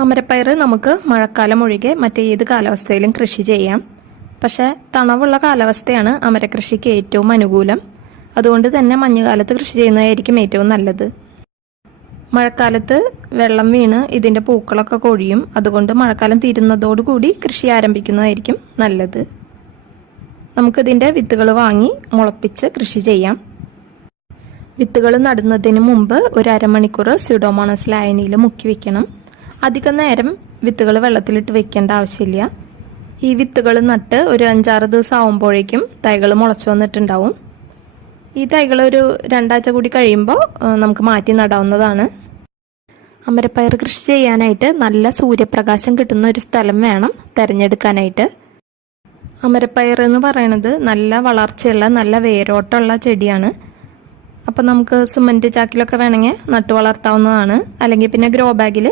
അമരപ്പയർ നമുക്ക് മഴക്കാലം ഒഴികെ മറ്റേത് കാലാവസ്ഥയിലും കൃഷി ചെയ്യാം. പക്ഷേ തണവുള്ള കാലാവസ്ഥയാണ് അമരകൃഷിക്ക് ഏറ്റവും അനുകൂലം. അതുകൊണ്ട് തന്നെ മഞ്ഞുകാലത്ത് കൃഷി ചെയ്യുന്നതായിരിക്കും ഏറ്റവും നല്ലത്. മഴക്കാലത്ത് വെള്ളം വീണ് ഇതിൻ്റെ പൂക്കളൊക്കെ കൊഴിയും. അതുകൊണ്ട് മഴക്കാലം തീരുന്നതോടുകൂടി കൃഷി ആരംഭിക്കുന്നതായിരിക്കും നല്ലത്. നമുക്കിതിൻ്റെ വിത്തുകൾ വാങ്ങി മുളപ്പിച്ച് കൃഷി ചെയ്യാം. വിത്തുകൾ നടുന്നതിന് മുമ്പ് ഒരു അരമണിക്കൂർ സ്യൂഡോമോണസ് ലായനിയിൽ മുക്കി വെക്കണം. അധികം നേരം വിത്തുകൾ വെള്ളത്തിലിട്ട് വെക്കേണ്ട ആവശ്യമില്ല. ഈ വിത്തുകൾ നട്ട് ഒരു 5-6 ദിവസം ആകുമ്പോഴേക്കും തൈകൾ മുളച്ചു വന്നിട്ടുണ്ടാവും. ഈ തൈകൾ ഒരു 2 ആഴ്ച കൂടി കഴിയുമ്പോൾ നമുക്ക് മാറ്റി നടാവുന്നതാണ്. അമരപ്പയർ കൃഷി ചെയ്യാനായിട്ട് നല്ല സൂര്യപ്രകാശം കിട്ടുന്ന ഒരു സ്ഥലം വേണം തിരഞ്ഞെടുക്കാനായിട്ട്. അമരപ്പയർ എന്ന് പറയുന്നത് നല്ല വളർച്ചയുള്ള നല്ല വേരോട്ടമുള്ള ചെടിയാണ്. അപ്പം നമുക്ക് സിമൻറ്റ് ചാക്കിലൊക്കെ വേണമെങ്കിൽ നട്ടു വളർത്താവുന്നതാണ്. അല്ലെങ്കിൽ പിന്നെ ഗ്രോ ബാഗിൽ